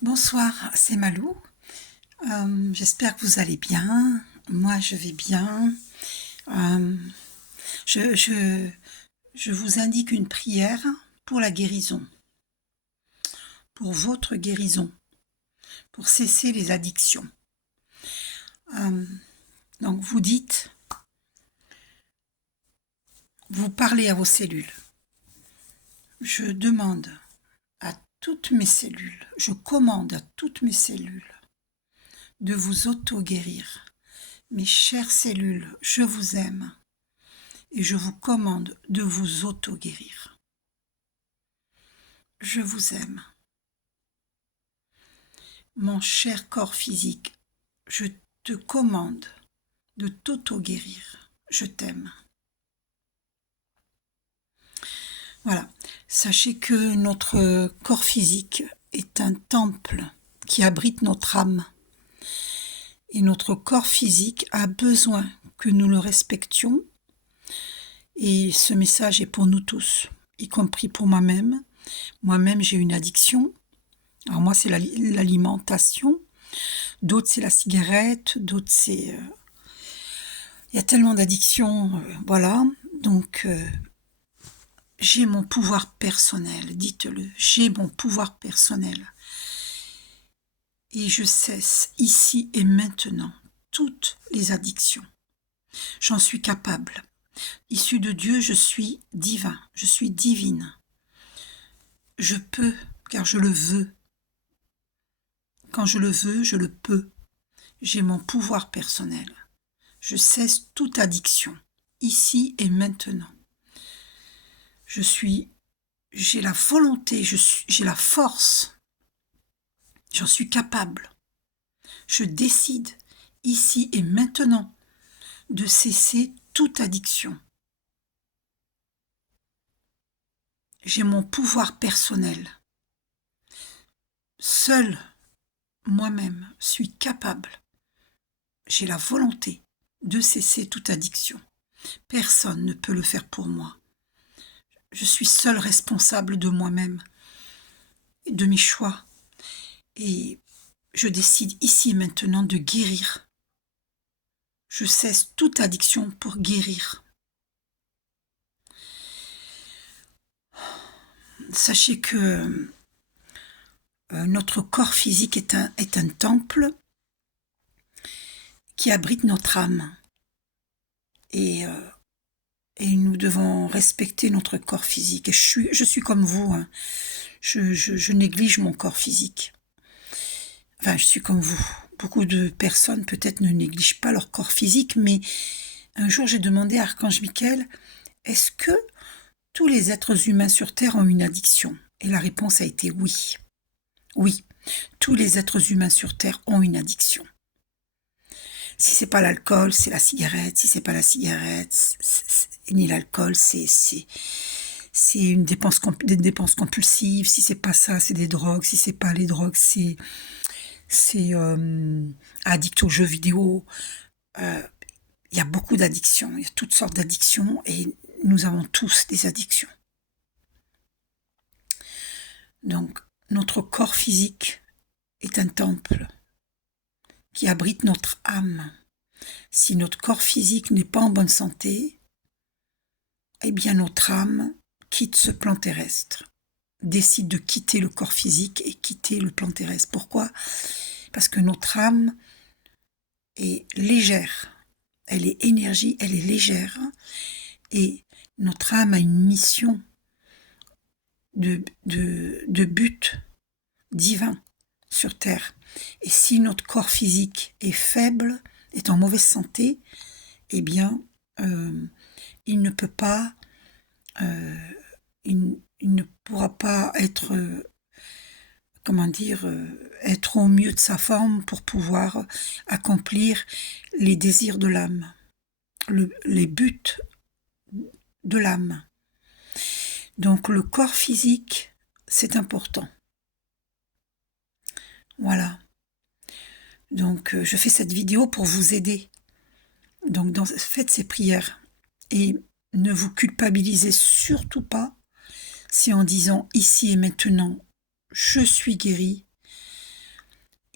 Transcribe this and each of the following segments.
Bonsoir, c'est Malou. J'espère que vous allez bien. Moi, je vais bien. Euh, je, je, je vous indique une prière pour la guérison, pour votre guérison, pour cesser les addictions. Euh, donc, vous dites, vous parlez à vos cellules. Je demande à toutes mes cellules, je commande à toutes mes cellules de vous auto-guérir. Mes chères cellules, je vous aime et je vous commande de vous auto-guérir. Je vous aime. Mon cher corps physique, je te commande de t'auto-guérir. Je t'aime. Voilà. Sachez que notre corps physique est un temple qui abrite notre âme. Et notre corps physique a besoin que nous le respections. Et ce message est pour nous tous, y compris pour moi-même. Moi-même, j'ai une addiction. Alors moi, c'est l'alimentation. D'autres, c'est la cigarette. D'autres, c'est... Il y a tellement d'addictions. Voilà. Donc, j'ai mon pouvoir personnel. Dites-le. J'ai mon pouvoir personnel. Et je cesse ici et maintenant toutes les addictions. J'en suis capable. Issu de Dieu, je suis divin. Je suis divine. Je peux, car je le veux. Quand je le veux, je le peux. J'ai mon pouvoir personnel. Je cesse toute addiction, ici et maintenant. J'ai la volonté, j'ai la force. J'en suis capable. Je décide, ici et maintenant, de cesser toute addiction. J'ai mon pouvoir personnel. Seul, moi-même, suis capable. J'ai la volonté de cesser toute addiction. Personne ne peut le faire pour moi. Je suis seul responsable de moi-même, de mes choix. Et je décide ici et maintenant de guérir. Je cesse toute addiction pour guérir. Sachez que notre corps physique est un temple qui abrite notre âme. Et nous devons respecter notre corps physique. Et je suis comme vous. Hein. Je néglige mon corps physique. Enfin, je suis comme vous. Beaucoup de personnes peut-être ne négligent pas leur corps physique, mais un jour j'ai demandé à Archange Michael, est-ce que tous les êtres humains sur Terre ont une addiction? Et la réponse a été oui. Oui, tous les êtres humains sur Terre ont une addiction. Si c'est pas l'alcool, c'est la cigarette. Si c'est pas la cigarette, ni l'alcool, c'est une des dépenses compulsives. Si c'est pas ça, c'est des drogues. Si c'est pas les drogues, c'est addict aux jeux vidéo. Il y a beaucoup d'addictions. Il y a toutes sortes d'addictions et nous avons tous des addictions. Donc, notre corps physique est un temple qui abrite notre âme. Si notre corps physique n'est pas en bonne santé, eh bien notre âme quitte ce plan terrestre, décide de quitter le corps physique et quitter le plan terrestre. Pourquoi? Parce que notre âme est légère, elle est énergie, elle est légère, et notre âme a une mission de but divin sur Terre. Et si notre corps physique est faible, est en mauvaise santé, eh bien, il ne peut pas, il ne pourra pas être, être au mieux de sa forme pour pouvoir accomplir les désirs de l'âme, les buts de l'âme. Donc le corps physique, c'est important. Voilà. Donc je fais cette vidéo pour vous aider. Donc faites ces prières et ne vous culpabilisez surtout pas si en disant ici et maintenant je suis guéri,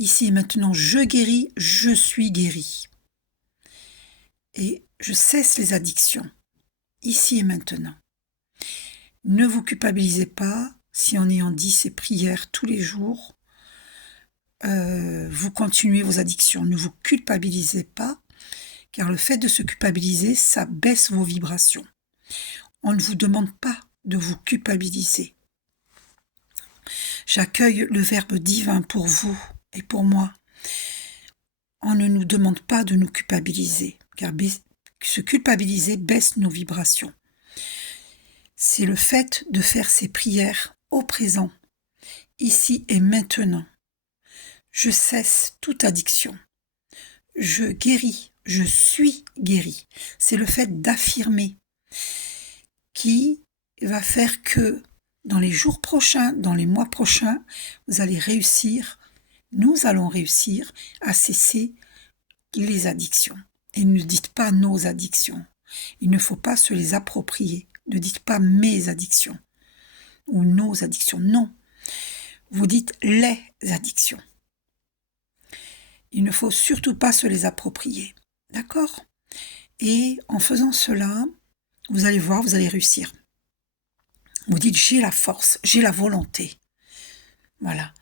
Ici et maintenant, je guéris, je suis guéri. Et je cesse les addictions, ici et maintenant. Ne vous culpabilisez pas si en ayant dit ces prières tous les jours, vous continuez vos addictions. Ne vous culpabilisez pas, car le fait de se culpabiliser, ça baisse vos vibrations. On ne vous demande pas de vous culpabiliser. J'accueille le Verbe divin pour vous et pour moi. On ne nous demande pas de nous culpabiliser, car se culpabiliser baisse nos vibrations. C'est le fait de faire ces prières au présent, ici et maintenant. Je cesse toute addiction. Je guéris, je suis guéri. C'est le fait d'affirmer qui va faire que dans les jours prochains, dans les mois prochains, vous allez réussir, nous allons réussir à cesser les addictions. Et ne dites pas nos addictions. Il ne faut pas se les approprier. Ne dites pas mes addictions ou nos addictions. Non. Vous dites les addictions. Il ne faut surtout pas se les approprier. D'accord ? Et en faisant cela, vous allez voir, vous allez réussir. Vous dites, j'ai la force, j'ai la volonté. Voilà.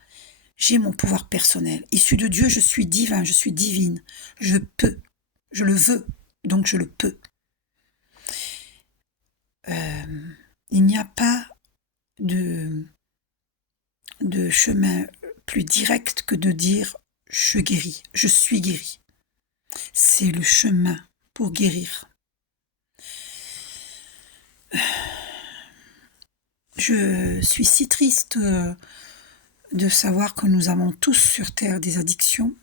J'ai mon pouvoir personnel. Issu de Dieu, je suis divin, je suis divine. Je peux. Je le veux, donc je le peux. Il n'y a pas de chemin plus direct que de dire je guéris, je suis guéri. C'est le chemin pour guérir. Je suis si triste de savoir que nous avons tous sur Terre des addictions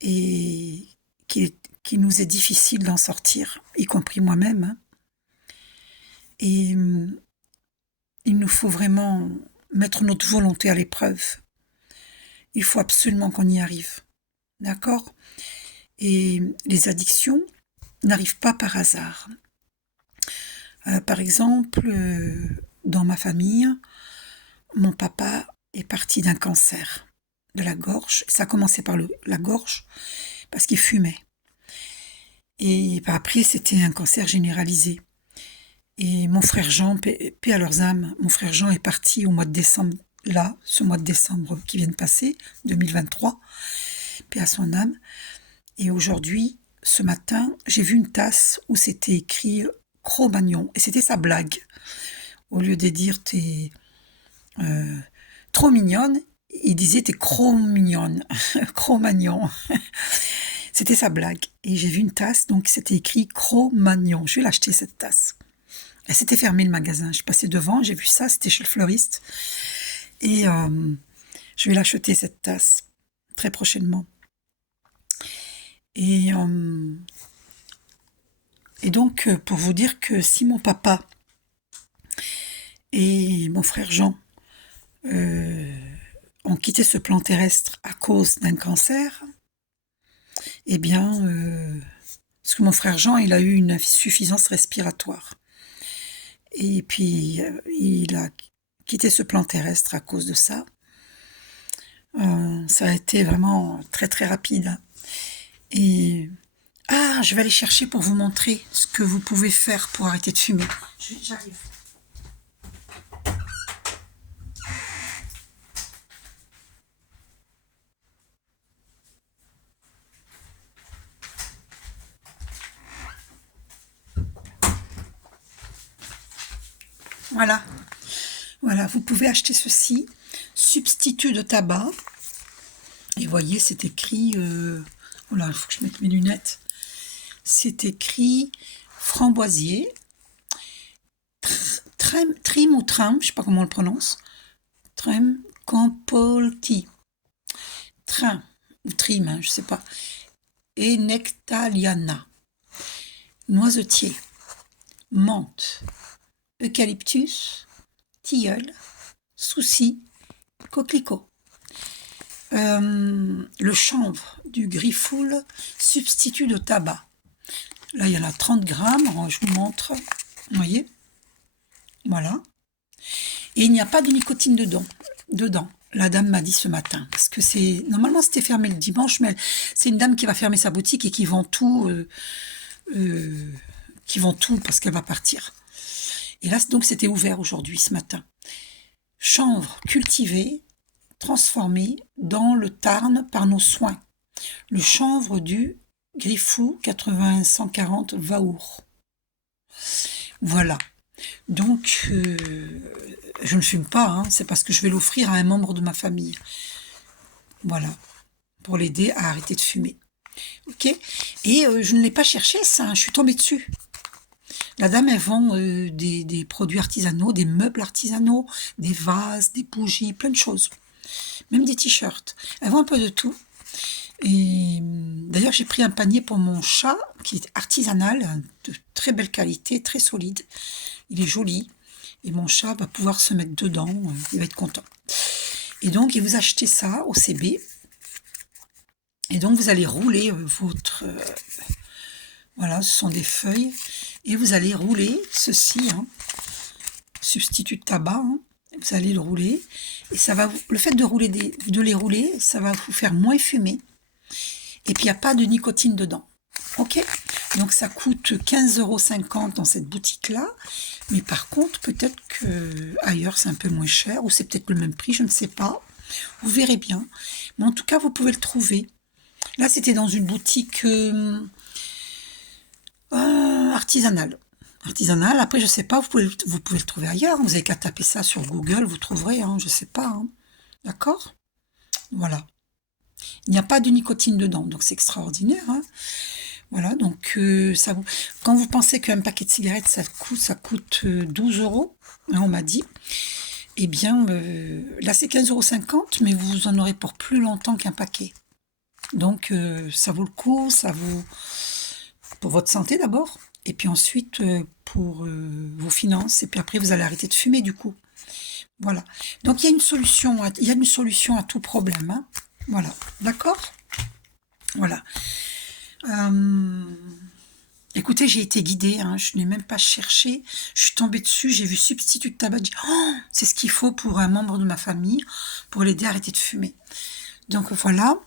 et qu'il nous est difficile d'en sortir, y compris moi-même. Hein. Et il nous faut vraiment mettre notre volonté à l'épreuve. Il faut absolument qu'on y arrive. D'accord ? Et les addictions n'arrivent pas par hasard. Par exemple, dans ma famille, mon papa est parti d'un cancer de la gorge. Ça a commencé par la gorge parce qu'il fumait. Et après, c'était un cancer généralisé. Et mon frère Jean, paix à leurs âmes, mon frère Jean est parti au mois de décembre, là, ce mois de décembre qui vient de passer, 2023, paix à son âme. Et aujourd'hui, ce matin, j'ai vu une tasse où c'était écrit Cro-Magnon, et c'était sa blague. Au lieu de dire t'es trop mignonne, il disait t'es Cro-Mignonne, Cro-Magnon. C'était sa blague. Et j'ai vu une tasse, donc c'était écrit Cro-Magnon. Je vais l'acheter cette tasse. Elle s'était fermée le magasin. Je passais devant, j'ai vu ça, c'était chez le fleuriste. Et je vais l'acheter cette tasse très prochainement. Et donc, pour vous dire que si mon papa et mon frère Jean ont quitté ce plan terrestre à cause d'un cancer, eh bien, parce que mon frère Jean, il a eu une insuffisance respiratoire. Et puis, il a quitté ce plan terrestre à cause de ça. Ça a été vraiment très, très rapide. Et je vais aller chercher pour vous montrer ce que vous pouvez faire pour arrêter de fumer. J'arrive. Voilà, vous pouvez acheter ceci, substitut de tabac. Et voyez, c'est écrit, il faut que je mette mes lunettes. C'est écrit framboisier, trim ou trim, je sais pas comment on le prononce. Trim, campolti. Trim, ou trim, je sais pas. Et nectaliana. Noisetier, menthe, eucalyptus, tilleul, souci, coquelicot. Le chanvre du griffoul, substitut de tabac. Là, il y en a 30 grammes, alors je vous montre. Vous voyez ? Voilà. Et il n'y a pas de nicotine dedans. la dame m'a dit ce matin. Parce que normalement c'était fermé le dimanche, mais c'est une dame qui va fermer sa boutique et qui vend tout, parce qu'elle va partir. Et là, donc c'était ouvert aujourd'hui, ce matin. Chanvre cultivé, transformé dans le Tarn par nos soins. Le chanvre du Griffou 80-140 Vaour. Voilà. Donc, je ne fume pas, hein, c'est parce que je vais l'offrir à un membre de ma famille. Voilà. Pour l'aider à arrêter de fumer. Ok. Et je ne l'ai pas cherché, ça, hein, je suis tombée dessus. La dame, elle vend des produits artisanaux, des meubles artisanaux, des vases, des bougies, plein de choses. Même des t-shirts. Elle vend un peu de tout. Et d'ailleurs, j'ai pris un panier pour mon chat qui est artisanal, de très belle qualité, très solide. Il est joli. Et mon chat va pouvoir se mettre dedans. Il va être content. Et donc, il vous achetez ça au CB. Et donc, vous allez rouler votre... voilà, ce sont des feuilles. Et vous allez rouler ceci, hein, substitut de tabac. Hein, vous allez le rouler. Et ça va le fait de les rouler, ça va vous faire moins fumer. Et puis, il n'y a pas de nicotine dedans. Ok? Donc, ça coûte 15,50 € dans cette boutique-là. Mais par contre, peut-être qu'ailleurs, c'est un peu moins cher. Ou c'est peut-être le même prix, je ne sais pas. Vous verrez bien. Mais en tout cas, vous pouvez le trouver. Là, c'était dans une boutique artisanale. Après, je sais pas, vous pouvez le trouver ailleurs. Vous avez qu'à taper ça sur Google, vous trouverez, hein, je sais pas. Hein. D'accord? Voilà. Il n'y a pas de nicotine dedans, donc c'est extraordinaire. Hein. Voilà, donc quand vous pensez qu'un paquet de cigarettes, ça coûte 12 €, hein, on m'a dit, eh bien, là c'est 15,50 €, mais vous en aurez pour plus longtemps qu'un paquet. Donc, ça vaut le coup, pour votre santé d'abord, et puis ensuite pour vos finances, et puis après vous allez arrêter de fumer du coup. Voilà. Donc il y a une solution à tout problème. Hein. Voilà. D'accord? Voilà. Écoutez, j'ai été guidée, hein, je n'ai même pas cherché, je suis tombée dessus, j'ai vu substitut de tabac, j'ai dit, oh, c'est ce qu'il faut pour un membre de ma famille, pour l'aider à arrêter de fumer. Donc voilà.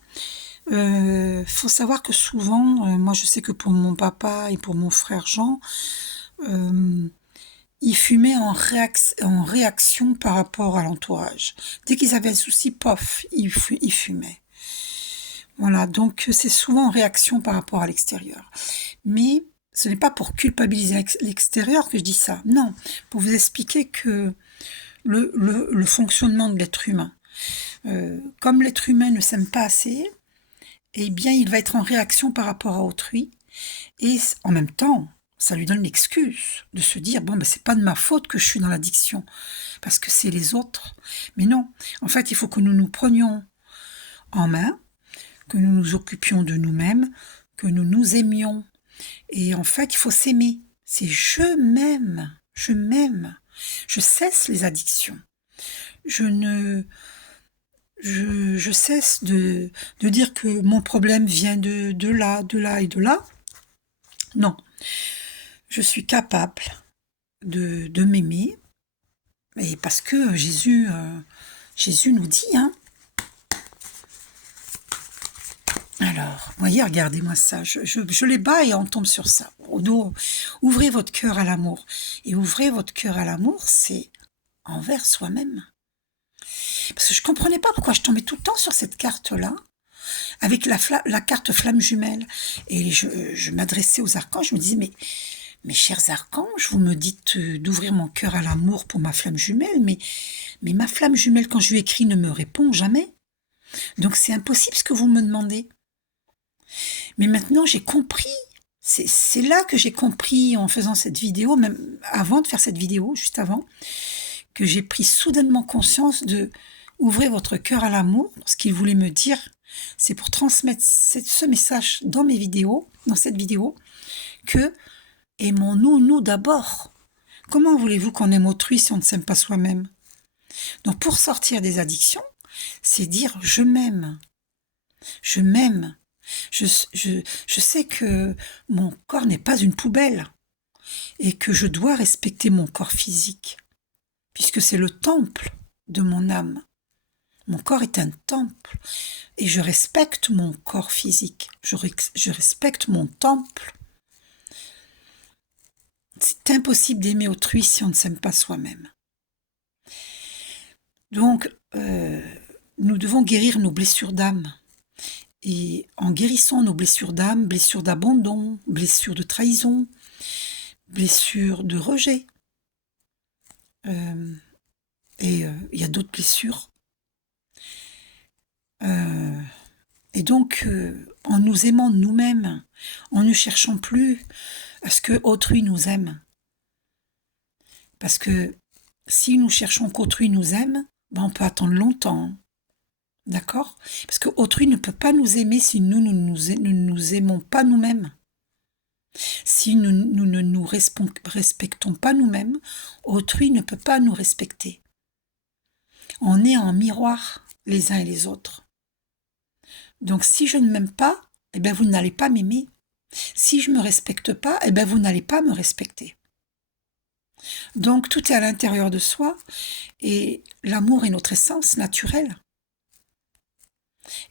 Faut savoir que souvent, moi je sais que pour mon papa et pour mon frère Jean, ils fumaient en réaction par rapport à l'entourage. Dès qu'ils avaient un souci, pof, ils fumaient. Voilà, donc c'est souvent en réaction par rapport à l'extérieur. Mais ce n'est pas pour culpabiliser l'extérieur que je dis ça, non, pour vous expliquer que le fonctionnement de l'être humain, comme l'être humain ne s'aime pas assez, eh bien, il va être en réaction par rapport à autrui. Et en même temps, ça lui donne l'excuse de se dire, bon, ben, c'est pas de ma faute que je suis dans l'addiction, parce que c'est les autres. Mais non, en fait, il faut que nous nous prenions en main, que nous nous occupions de nous-mêmes, que nous nous aimions. Et en fait, il faut s'aimer. C'est je m'aime, je cesse les addictions. Je cesse de dire que mon problème vient de là et de là. Non. Je suis capable de m'aimer. Et parce que Jésus nous dit, hein. Alors, voyez, regardez-moi ça. Je les bats et on tombe sur ça. Ouvrez votre cœur à l'amour. Et ouvrez votre cœur à l'amour, c'est envers soi-même. Parce que je comprenais pas pourquoi je tombais tout le temps sur cette carte-là, avec la carte flamme jumelle. Et je m'adressais aux archanges, je me disais, mais mes chers archanges, vous me dites d'ouvrir mon cœur à l'amour pour ma flamme jumelle, mais ma flamme jumelle, quand je lui écris, ne me répond jamais. Donc c'est impossible ce que vous me demandez. Mais maintenant, j'ai compris. C'est là que j'ai compris en faisant cette vidéo, même avant de faire cette vidéo, juste avant, que j'ai pris soudainement conscience de ouvrez votre cœur à l'amour. Ce qu'il voulait me dire, c'est pour transmettre ce message dans cette vidéo, que aimons-nous, nous d'abord. Comment voulez-vous qu'on aime autrui si on ne s'aime pas soi-même? Donc pour sortir des addictions, c'est dire je m'aime. Je m'aime. Je sais que mon corps n'est pas une poubelle et que je dois respecter mon corps physique, puisque c'est le temple de mon âme. Mon corps est un temple et je respecte mon corps physique. Je respecte mon temple. C'est impossible d'aimer autrui si on ne s'aime pas soi-même. Donc, nous devons guérir nos blessures d'âme. Et en guérissant nos blessures d'âme, blessures d'abandon, blessures de trahison, blessures de rejet, il y a d'autres blessures. Et donc, en nous aimant nous-mêmes, en ne cherchant plus à ce que autrui nous aime. Parce que si nous cherchons qu'autrui nous aime, ben on peut attendre longtemps. D'accord ? Parce qu'autrui ne peut pas nous aimer si nous ne nous aimons pas nous-mêmes. Si nous ne nous respectons pas nous-mêmes, autrui ne peut pas nous respecter. On est en miroir les uns et les autres. Donc si je ne m'aime pas, eh bien vous n'allez pas m'aimer. Si je ne me respecte pas, eh bien vous n'allez pas me respecter. Donc tout est à l'intérieur de soi et l'amour est notre essence naturelle.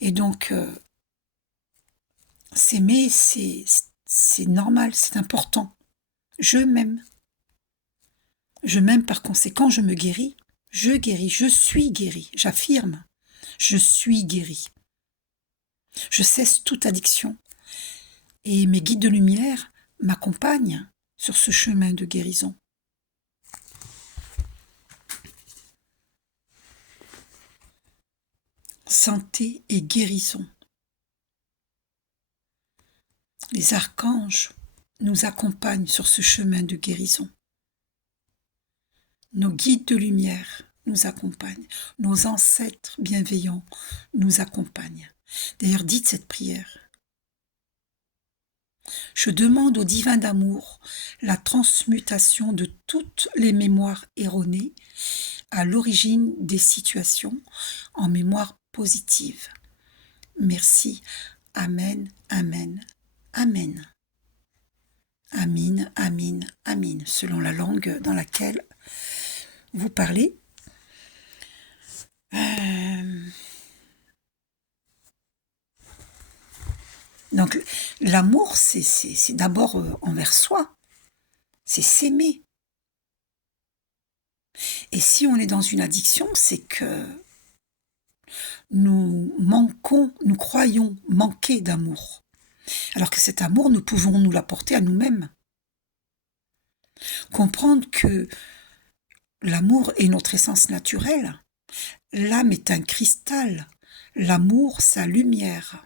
Et donc s'aimer, c'est normal, c'est important. Je m'aime. Je m'aime, par conséquent, je me guéris. Je guéris, je suis guéri, j'affirme. Je suis guéri. Je cesse toute addiction. Et mes guides de lumière m'accompagnent sur ce chemin de guérison. Santé et guérison. Les archanges nous accompagnent sur ce chemin de guérison. Nos guides de lumière nous accompagnent. Nos ancêtres bienveillants nous accompagnent. D'ailleurs, dites cette prière. Je demande au divin d'amour la transmutation de toutes les mémoires erronées à l'origine des situations en mémoire positive. Merci. Amen, amen, amen. Amin, amin, amin, selon la langue dans laquelle vous parlez. Donc l'amour, c'est d'abord envers soi, c'est s'aimer. Et si on est dans une addiction, c'est que nous croyons manquer d'amour. Alors que cet amour, nous pouvons nous l'apporter à nous-mêmes. Comprendre que l'amour est notre essence naturelle. L'âme est un cristal, l'amour sa lumière.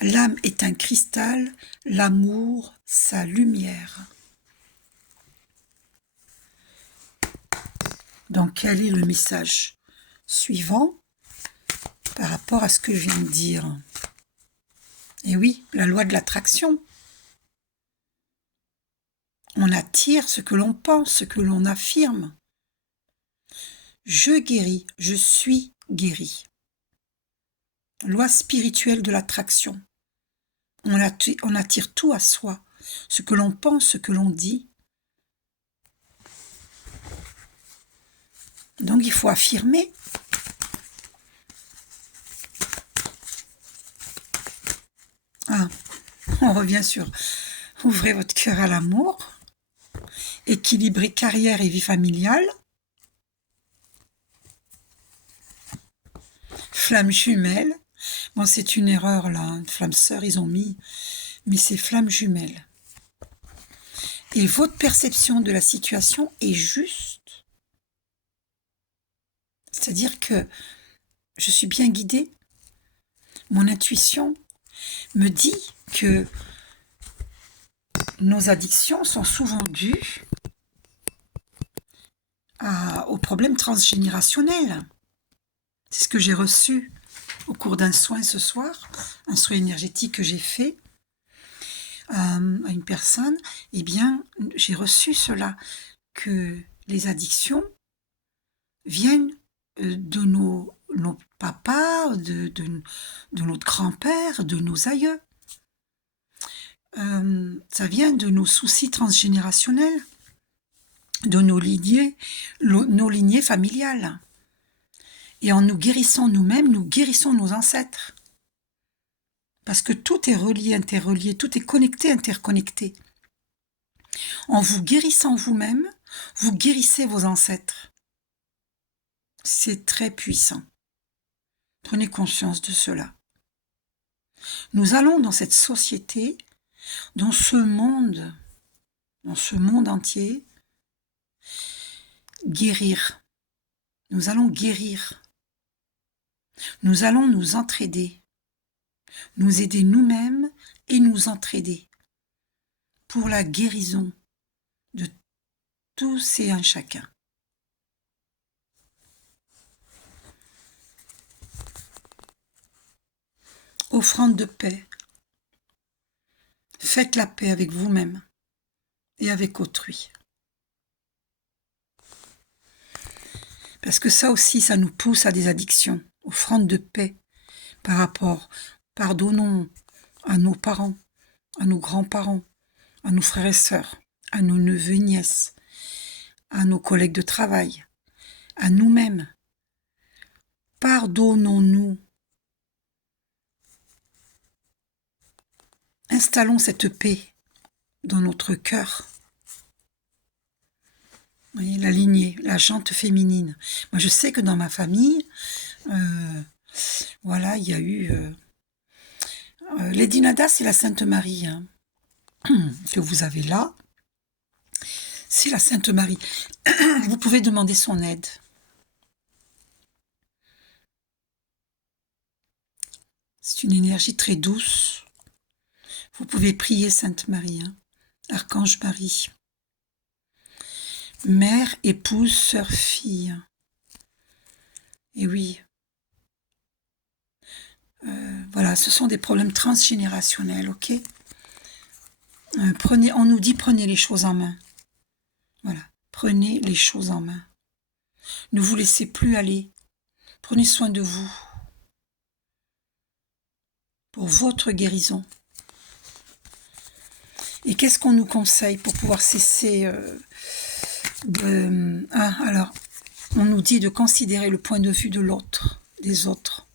L'âme est un cristal, l'amour sa lumière. Donc quel est le message suivant par rapport à ce que je viens de dire? Et oui, la loi de l'attraction. On attire ce que l'on pense, ce que l'on affirme. Je guéris, je suis guéri. Loi spirituelle de l'attraction. On attire tout à soi, ce que l'on pense, ce que l'on dit. Donc il faut affirmer. On revient sur ouvrez votre cœur à l'amour, équilibrer carrière et vie familiale, flamme jumelle. Bon, c'est une erreur là, flamme sœur ils ont mis, mais c'est flamme jumelle. Et votre perception de la situation est juste. C'est-à-dire que je suis bien guidée. Mon intuition me dit que nos addictions sont souvent dues aux problèmes transgénérationnels. C'est ce que j'ai reçu au cours d'un soin ce soir, un soin énergétique que j'ai fait à une personne. Eh bien, j'ai reçu cela, que les addictions viennent de nos papas, de notre grand-père, de nos aïeux. Ça vient de nos soucis transgénérationnels. de nos lignées familiales. Et en nous guérissant nous-mêmes, nous guérissons nos ancêtres. Parce que tout est relié, interrelié, tout est connecté, interconnecté. En vous guérissant vous-même, vous guérissez vos ancêtres. C'est très puissant. Prenez conscience de cela. Nous allons dans cette société, dans ce monde entier, guérir. Nous allons guérir. Nous allons nous entraider, nous aider nous-mêmes et nous entraider pour la guérison de tous et un chacun. Offrande de paix. Faites la paix avec vous-même et avec autrui. Parce que ça aussi, ça nous pousse à des addictions. Offrande de paix par rapport, pardonnons à nos parents, à nos grands-parents, à nos frères et sœurs, à nos neveux et nièces, à nos collègues de travail, à nous-mêmes. Pardonnons-nous. Installons cette paix dans notre cœur. Vous voyez, la lignée, la jante féminine. Moi, je sais que dans ma famille, voilà, il y a eu... Lady Nada, c'est la Sainte Marie hein, que vous avez là. C'est la Sainte Marie. Vous pouvez demander son aide. C'est une énergie très douce. Vous pouvez prier Sainte Marie, hein, Archange Marie. Mère, épouse, sœur, fille. Et oui. Voilà, ce sont des problèmes transgénérationnels, ok ? On nous dit prenez les choses en main. Voilà, prenez les choses en main. Ne vous laissez plus aller. Prenez soin de vous. Pour votre guérison. Et qu'est-ce qu'on nous conseille pour pouvoir cesser alors, on nous dit de considérer le point de vue de l'autre, des autres.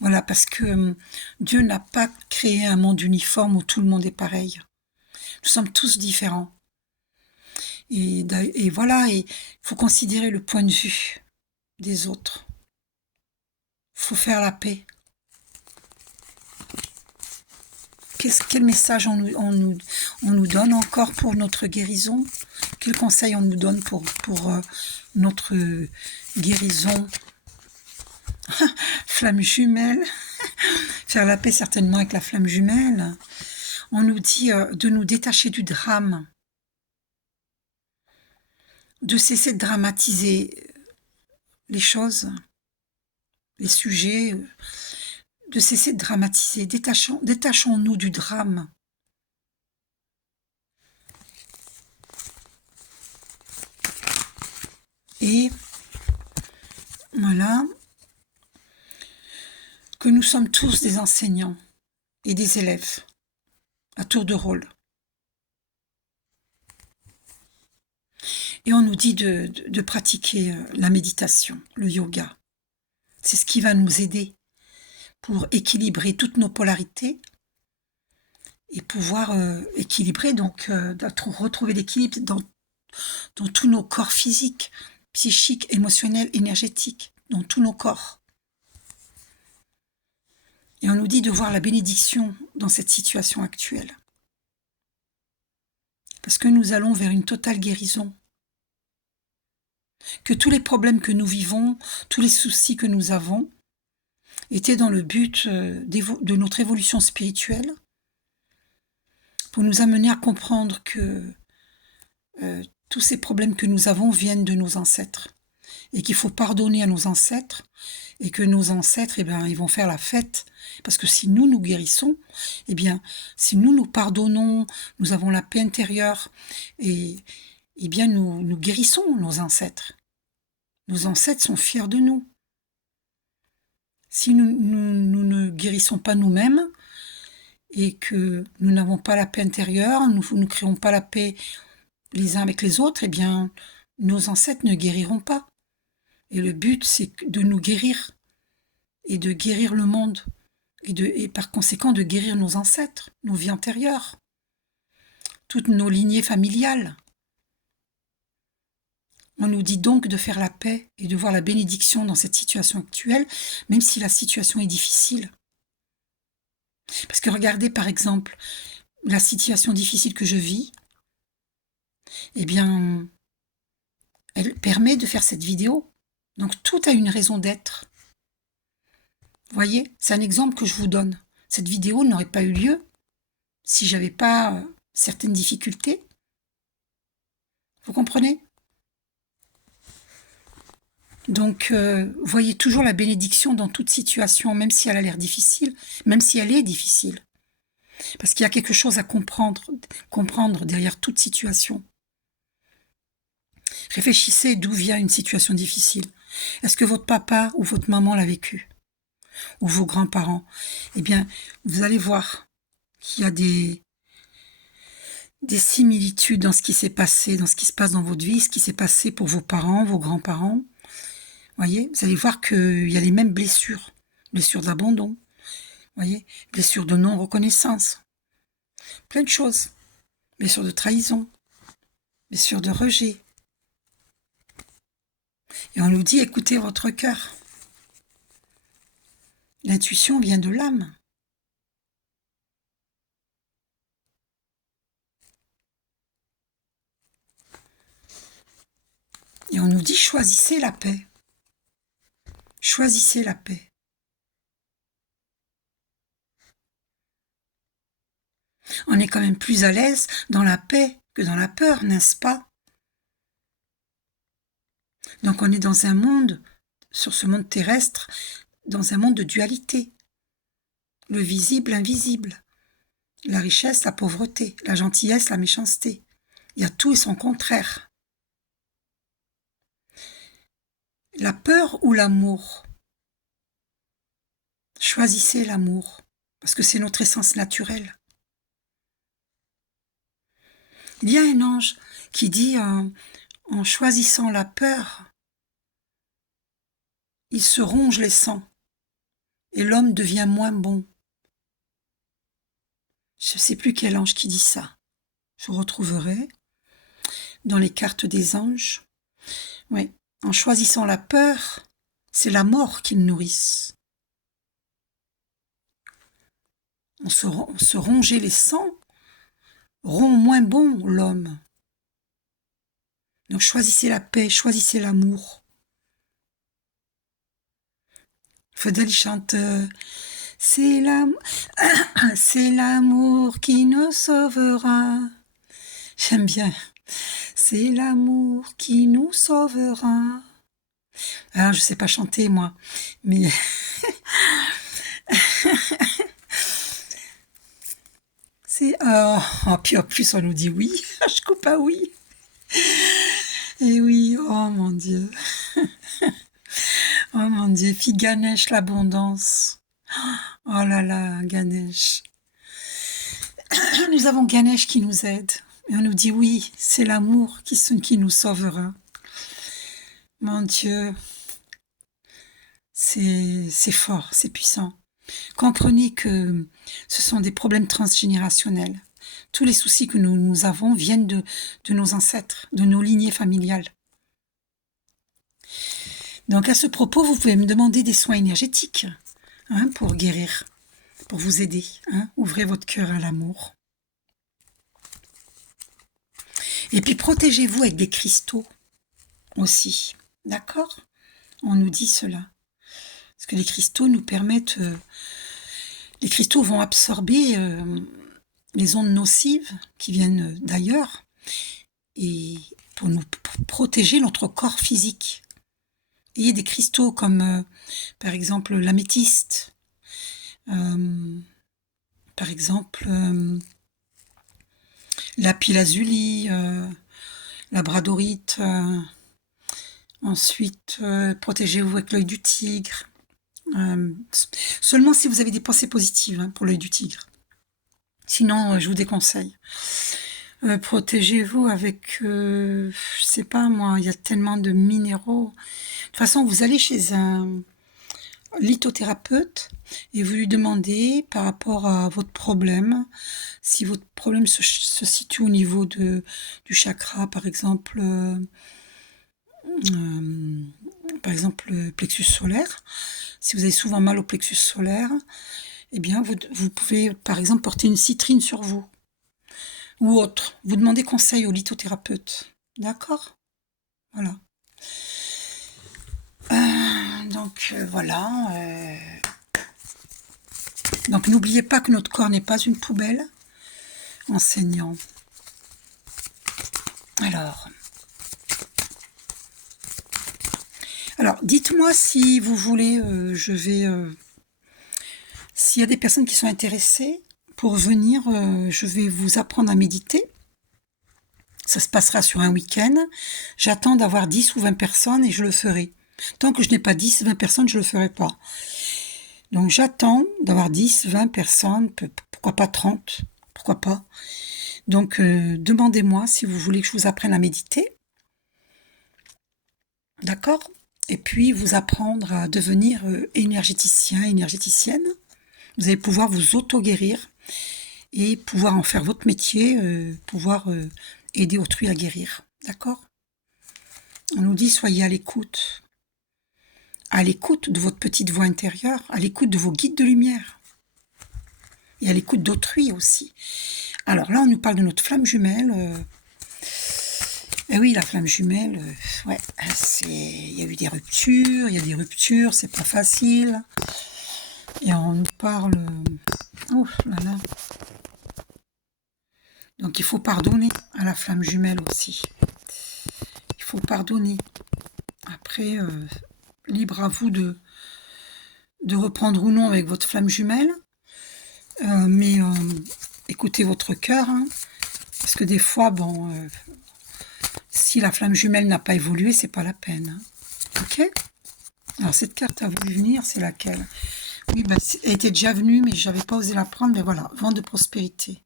Voilà, parce que Dieu n'a pas créé un monde uniforme où tout le monde est pareil. Nous sommes tous différents. Et voilà, il faut considérer le point de vue des autres. Il faut faire la paix. Quel message on nous donne encore pour notre guérison? Quel conseil on nous donne pour notre guérison? Flamme jumelle. Faire la paix certainement avec la flamme jumelle. On nous dit de nous détacher du drame. De cesser de dramatiser les choses, les sujets, de cesser de dramatiser. Détachons-nous du drame. Et voilà, que nous sommes tous des enseignants et des élèves à tour de rôle. Et on nous dit de pratiquer la méditation, le yoga. C'est ce qui va nous aider pour équilibrer toutes nos polarités et pouvoir équilibrer, donc retrouver l'équilibre dans tous nos corps physiques, psychiques, émotionnels, énergétiques, dans tous nos corps. Et on nous dit de voir la bénédiction dans cette situation actuelle. Parce que nous allons vers une totale guérison. Que tous les problèmes que nous vivons, tous les soucis que nous avons, étaient dans le but de notre évolution spirituelle, pour nous amener à comprendre que tous ces problèmes que nous avons viennent de nos ancêtres, et qu'il faut pardonner à nos ancêtres, et que nos ancêtres, ils vont faire la fête, parce que si nous guérissons, si nous pardonnons, nous avons la paix intérieure, et bien nous guérissons nos ancêtres. Nos ancêtres sont fiers de nous. Si nous ne guérissons pas nous-mêmes, et que nous n'avons pas la paix intérieure, nous ne créons pas la paix les uns avec les autres, eh bien, nos ancêtres ne guériront pas. Et le but, c'est de nous guérir et de guérir le monde et par conséquent de guérir nos ancêtres, nos vies antérieures, toutes nos lignées familiales. On nous dit donc de faire la paix et de voir la bénédiction dans cette situation actuelle, même si la situation est difficile. Parce que regardez par exemple, la situation difficile que je vis, eh bien, elle permet de faire cette vidéo. Donc tout a une raison d'être. Vous voyez, c'est un exemple que je vous donne. Cette vidéo n'aurait pas eu lieu si j'avais pas certaines difficultés. Vous comprenez? Donc, voyez toujours la bénédiction dans toute situation, même si elle a l'air difficile, même si elle est difficile. Parce qu'il y a quelque chose à comprendre derrière toute situation. Réfléchissez d'où vient une situation difficile. Est-ce que votre papa ou votre maman l'a vécu? Ou vos grands-parents? Eh bien, vous allez voir qu'il y a des similitudes dans ce qui s'est passé, dans ce qui se passe dans votre vie, ce qui s'est passé pour vos parents, vos grands-parents. Voyez, vous allez voir qu'il y a les mêmes blessures. Blessures d'abandon, voyez, blessures de non-reconnaissance. Plein de choses. Blessures de trahison, blessures de rejet. Et on nous dit, écoutez votre cœur. L'intuition vient de l'âme. Et on nous dit, choisissez la paix. Choisissez la paix. On est quand même plus à l'aise dans la paix que dans la peur, n'est-ce pas? Donc on est dans un monde, sur ce monde terrestre, dans un monde de dualité. Le visible, l'invisible. La richesse, la pauvreté. La gentillesse, la méchanceté. Il y a tout et son contraire. La peur ou l'amour? Choisissez l'amour, parce que c'est notre essence naturelle. Il y a un ange qui dit, en choisissant la peur, il se ronge les sangs, et l'homme devient moins bon. Je ne sais plus quel ange qui dit ça. Je retrouverai dans les cartes des anges. Oui, en choisissant la peur, c'est la mort qu'ils nourrissent. On se ronger les sangs rend moins bon l'homme. Donc choisissez la paix, choisissez l'amour. Faudel chante c'est l'amour qui nous sauvera. J'aime bien. C'est l'amour qui nous sauvera. Alors, je sais pas chanter, moi, mais c'est... puis en plus, on nous dit oui. Je coupe pas oui. Et oui, oh mon Dieu. Oh mon Dieu, fille Ganesh, l'abondance. Oh là là, Ganesh. Nous avons Ganesh qui nous aide. Et on nous dit oui, c'est l'amour qui nous sauvera. Mon Dieu, c'est fort, c'est puissant. Comprenez que ce sont des problèmes transgénérationnels. Tous les soucis que nous avons viennent de nos ancêtres, de nos lignées familiales. Donc à ce propos, vous pouvez me demander des soins énergétiques pour guérir, pour vous aider. Ouvrez votre cœur à l'amour. Et puis protégez-vous avec des cristaux aussi. D'accord? On nous dit cela. Parce que les cristaux nous permettent... les cristaux vont absorber les ondes nocives qui viennent d'ailleurs et pour nous protéger notre corps physique. Il y a des cristaux comme par exemple l'améthyste, par exemple lapis-lazuli, labradorite. Ensuite, protégez-vous avec l'œil du tigre. Seulement si vous avez des pensées positives pour l'œil du tigre. Sinon, je vous déconseille. Protégez-vous avec, je sais pas moi, il y a tellement de minéraux. De toute façon, vous allez chez un lithothérapeute et vous lui demandez par rapport à votre problème, si votre problème se situe au niveau du chakra, euh, le plexus solaire. Si vous avez souvent mal au plexus solaire, eh bien, vous pouvez, par exemple, porter une citrine sur vous ou autre. Vous demandez conseil au lithothérapeute. D'accord? Voilà. Voilà. Donc, n'oubliez pas que notre corps n'est pas une poubelle. Enseignant. Alors, dites-moi si vous voulez, s'il y a des personnes qui sont intéressées pour venir, je vais vous apprendre à méditer. Ça se passera sur un week-end. J'attends d'avoir 10 ou 20 personnes et je le ferai. Tant que je n'ai pas 10, 20 personnes, je ne le ferai pas. Donc j'attends d'avoir 10, 20 personnes, pourquoi pas 30, pourquoi pas. Donc demandez-moi si vous voulez que je vous apprenne à méditer. D'accord? Et puis vous apprendre à devenir énergéticien, énergéticienne. Vous allez pouvoir vous auto-guérir et pouvoir en faire votre métier, pouvoir aider autrui à guérir. D'accord? On nous dit soyez à l'écoute de votre petite voix intérieure, à l'écoute de vos guides de lumière et à l'écoute d'autrui aussi. Alors là, on nous parle de notre flamme jumelle. Eh oui, la flamme jumelle, ouais, il y a eu des ruptures, il y a des ruptures, c'est pas facile. Et on nous parle... Oh là là. Donc il faut pardonner à la flamme jumelle aussi. Il faut pardonner. Après, libre à vous de reprendre ou non avec votre flamme jumelle. Mais écoutez votre cœur, hein, parce que des fois, si la flamme jumelle n'a pas évolué, c'est pas la peine. Hein. Ok? Alors cette carte a voulu venir, c'est laquelle? Oui, elle était déjà venue, mais j'avais pas osé la prendre. Mais voilà, vent de prospérité.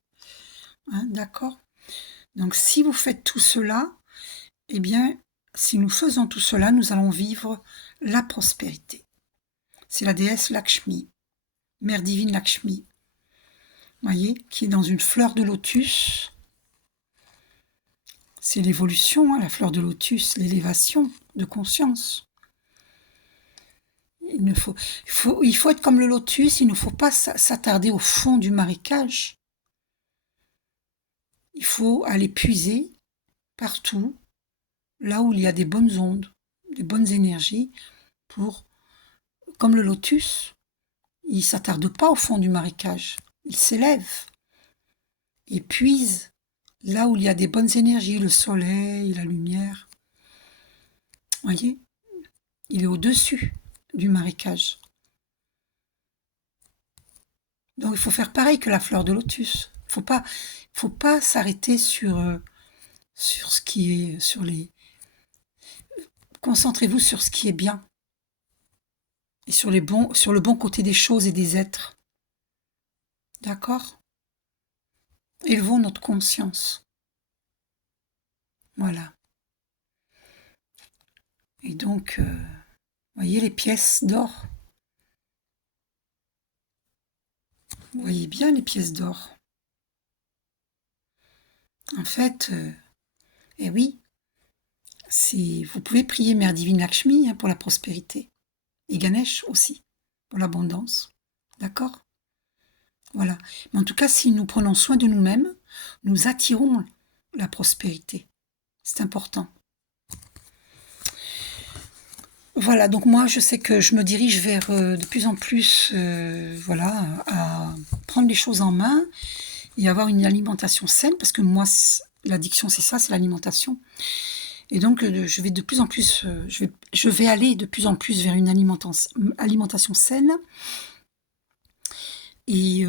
Hein, d'accord? Donc si vous faites tout cela, eh bien, si nous faisons tout cela, nous allons vivre la prospérité. C'est la déesse Lakshmi, mère divine Lakshmi, voyez, qui est dans une fleur de lotus. C'est l'évolution, hein, la fleur de lotus, l'élévation de conscience. Il faut être comme le lotus, il ne faut pas s'attarder au fond du marécage. Il faut aller puiser partout, là où il y a des bonnes ondes, des bonnes énergies, comme le lotus, il ne s'attarde pas au fond du marécage, il s'élève, il puise là où il y a des bonnes énergies, le soleil, la lumière. Voyez, il est au-dessus du marécage. Donc il faut faire pareil que la fleur de lotus. Faut pas s'arrêter sur ce qui est, concentrez-vous sur ce qui est bien et sur le bon côté des choses et des êtres. D'accord? Élevons notre conscience. Voilà. Et donc, voyez les pièces d'or. Vous voyez bien les pièces d'or. En fait, eh oui, vous pouvez prier Mère Divine Lakshmi, hein, pour la prospérité. Et Ganesh aussi, pour l'abondance. D'accord? Voilà. Mais en tout cas, si nous prenons soin de nous-mêmes, nous attirons la prospérité. C'est important. Voilà, donc moi, je sais que je me dirige vers de plus en plus, à prendre les choses en main et avoir une alimentation saine, parce que moi, l'addiction, c'est ça, c'est l'alimentation. Et donc, je vais de plus en plus, je vais aller de plus en plus vers une alimentation saine. Et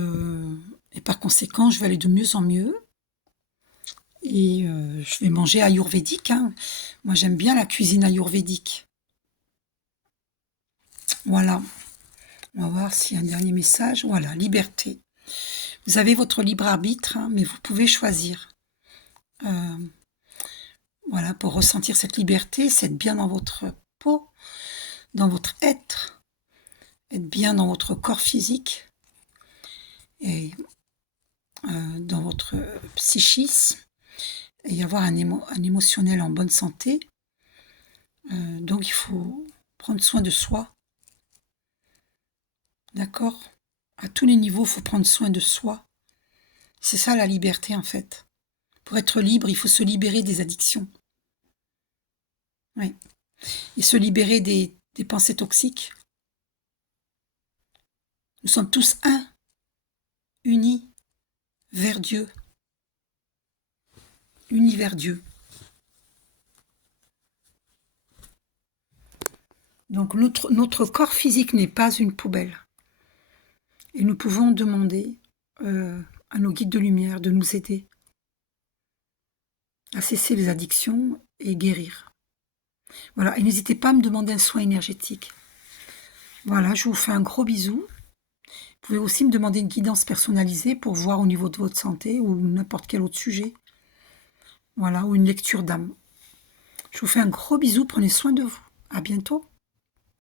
par conséquent, je vais aller de mieux en mieux. Et je vais manger ayurvédique. Hein. Moi, j'aime bien la cuisine ayurvédique. Voilà. On va voir s'il y a un dernier message. Voilà, liberté. Vous avez votre libre arbitre, hein, mais vous pouvez choisir. Voilà, pour ressentir cette liberté, c'est être bien dans votre peau, dans votre être bien dans votre corps physique et dans votre psychisme et avoir un émotionnel en bonne santé. Donc il faut prendre soin de soi. D'accord? À tous les niveaux, il faut prendre soin de soi. C'est ça la liberté en fait. Pour être libre, il faut se libérer des addictions. Oui. Et se libérer des pensées toxiques. Nous sommes tous un, unis vers Dieu. Unis vers Dieu. Donc notre corps physique n'est pas une poubelle. Et nous pouvons demander à nos guides de lumière de nous aider à cesser les addictions et guérir. Voilà, et n'hésitez pas à me demander un soin énergétique. Voilà, je vous fais un gros bisou. Vous pouvez aussi me demander une guidance personnalisée pour voir au niveau de votre santé ou n'importe quel autre sujet. Voilà, ou une lecture d'âme. Je vous fais un gros bisou, prenez soin de vous. À bientôt.